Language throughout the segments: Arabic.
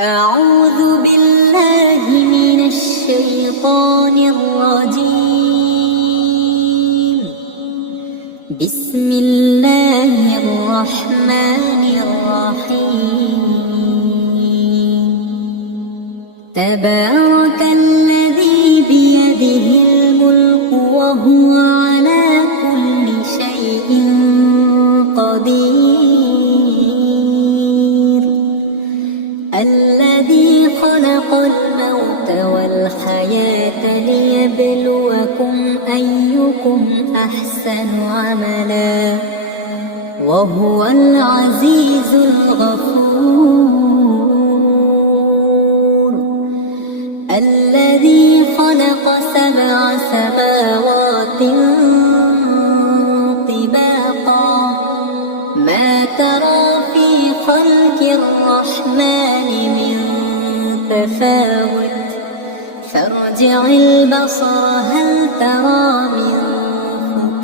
أعوذ بالله من الشيطان الرجيم. بسم الله الرحمن الرحيم. تبارك الذي بيده الملك وهو على كل شيء قدير. الذي خلق الموت والحياة ليبلوكم أيكم أحسن عملا وهو العزيز الغفور. الذي خلق 7 سماوات طباقا ما ترى في خلق الرحمن من تفاوت فارجع البصر هل ترى من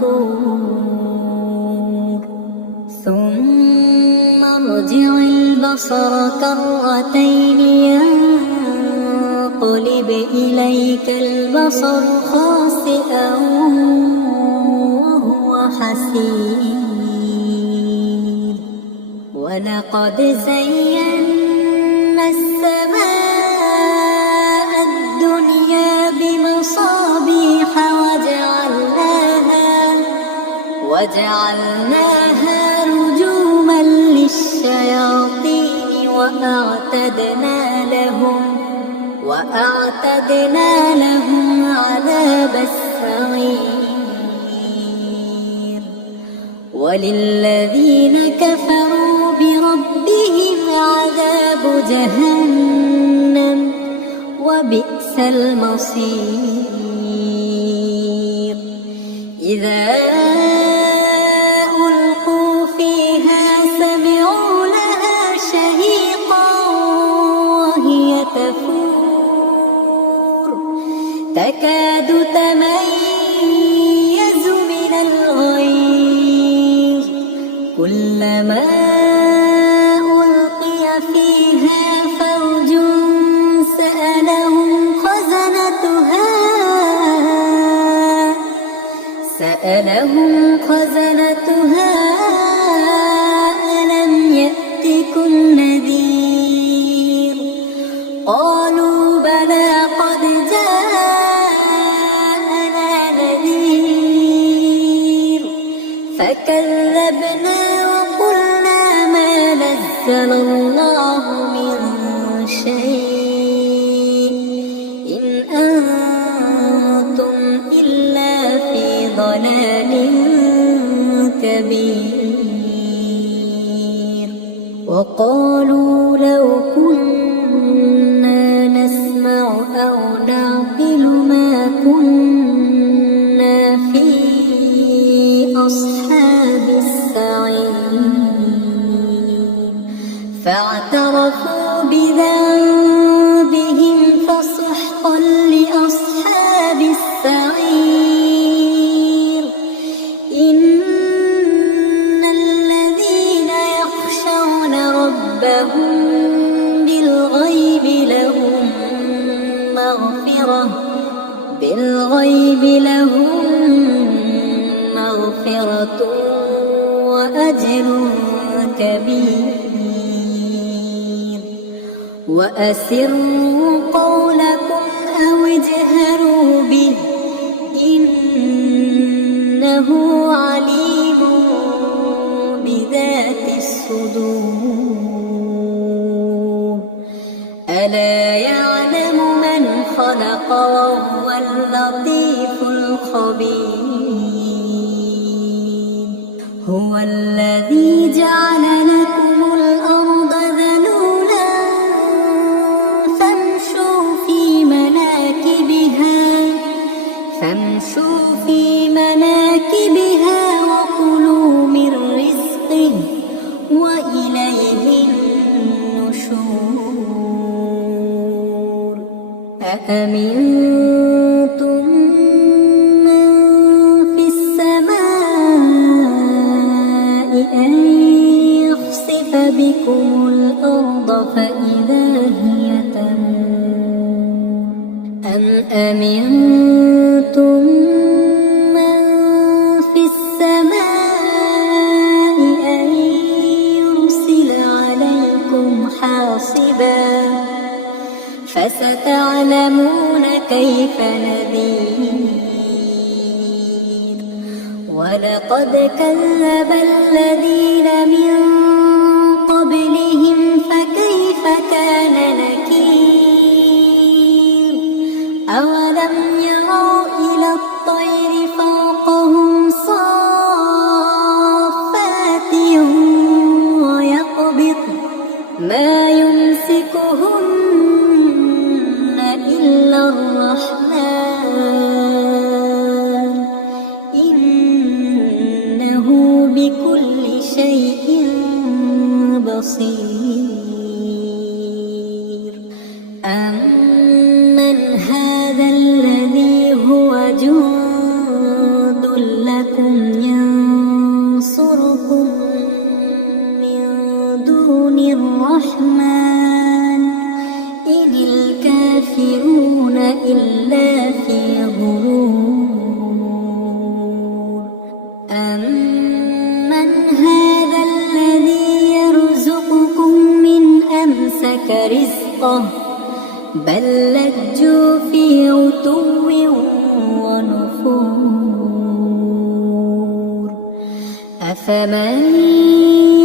فطور ثم ارجع البصر كرتين ينقلب إليك البصر خاسئا وهو حسير. ولقد زينا السماء الدنيا بمصابيح وجعلناها رجوما للشياطين وأعتدنا لهم عذاب السعير. وللذين كفروا بربهم عذاب جهنم وبئس المصير. إذا ألقوا فيها سمعوا لها شهيقا وهي تفور تكاد تميز من الغيظ كلما ألقي فيها فوج سألهم خزنتها ألم يأتكم نذير؟ قالوا بلى قد جاءنا نذير فكذبنا وقلنا ما نزل الله من شيء إن أنتم إلا في ضلال كبير. وقالوا لو كنا نسمع أو نعقل ما كنا في أصحاب السعير. فاعترفوا بذنبهم فسحقا لأصحاب السعير. إن الذين يخشون ربهم بالغيب لهم مغفرة وأجر كبير. وأسروا قولكم أو اجهروا به إنه عليم بذات الصدور. ألا يعلم من خلق وهو اللطيف الخبير. هو الذي جعل لكم الأرض ذلولا فامشوا في مناكبها وكلوا من رزقه وإليه النشور. أأمنتم من في السماء أن يخسف بكم الأرض فإذا هي ناصبا فستعلمون كيف نذير ولقد كذب الذين من قبلهم فكيف كان نكير أولم يروا إلى الطير فوقهم صافات ويقبضن ما يمسكهن إلا الرحمن إنه بكل شيء بصير أمن هذا الذي هو جند لكم ينصركم من دون الرحمن إن الكافرون إلا في غرور أمن هذا الذي يرزقكم من أمسك رزقه بل لجوا في عتو ونفور أفمن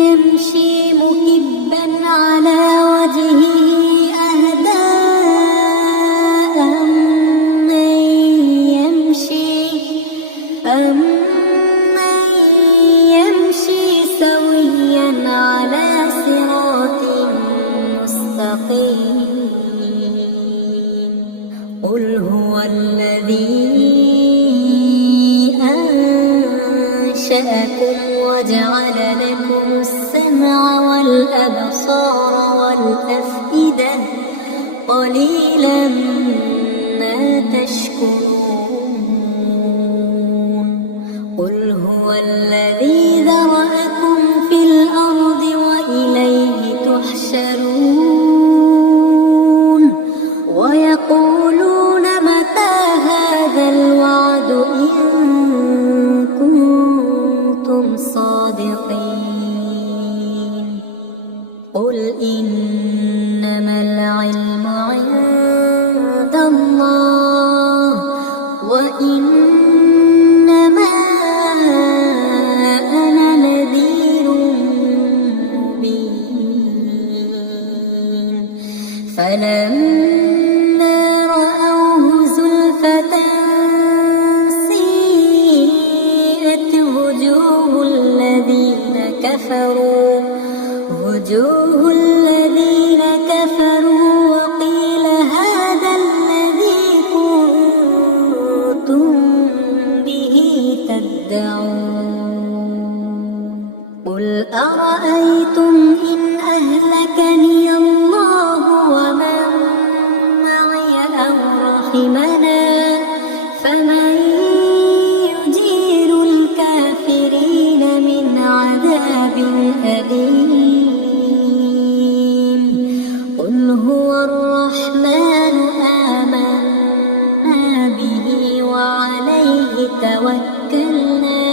يمشي مكبا على وجهه أهدى أمن يمشي سويا على صراط مستقيم قل هو الذي أنشأكم وجعل لكم السمع والأبصار والأفئدة قليلا ما تشكرون قل هو الذي ذرأكم في الأرض وإليه تحشرون ويقولون متى هذا الوعد إن كنتم صادقين قل إنما العلم عند الله وإنما أنا نذير مبين فلما رأوه زلفة سيئت وجوه الذين كفروا وقيل هذا الذي كنتم به تدعون قل أرأيتم إن أهلكني الله ومن معي أو رحمنا فمن يجير الكافرين من عذاب أليم قل هو الرحمن آمنا به وعليه توكلنا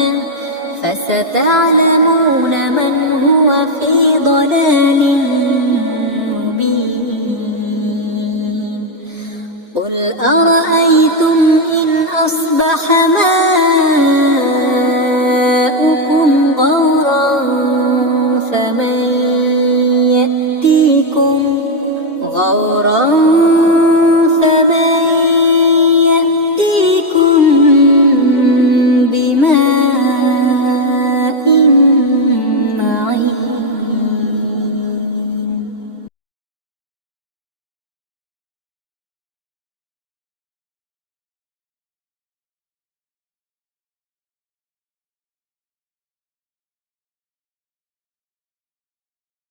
فستعلمون من هو في ضلال مبين قل أرأيتم إن أصبح ماؤكم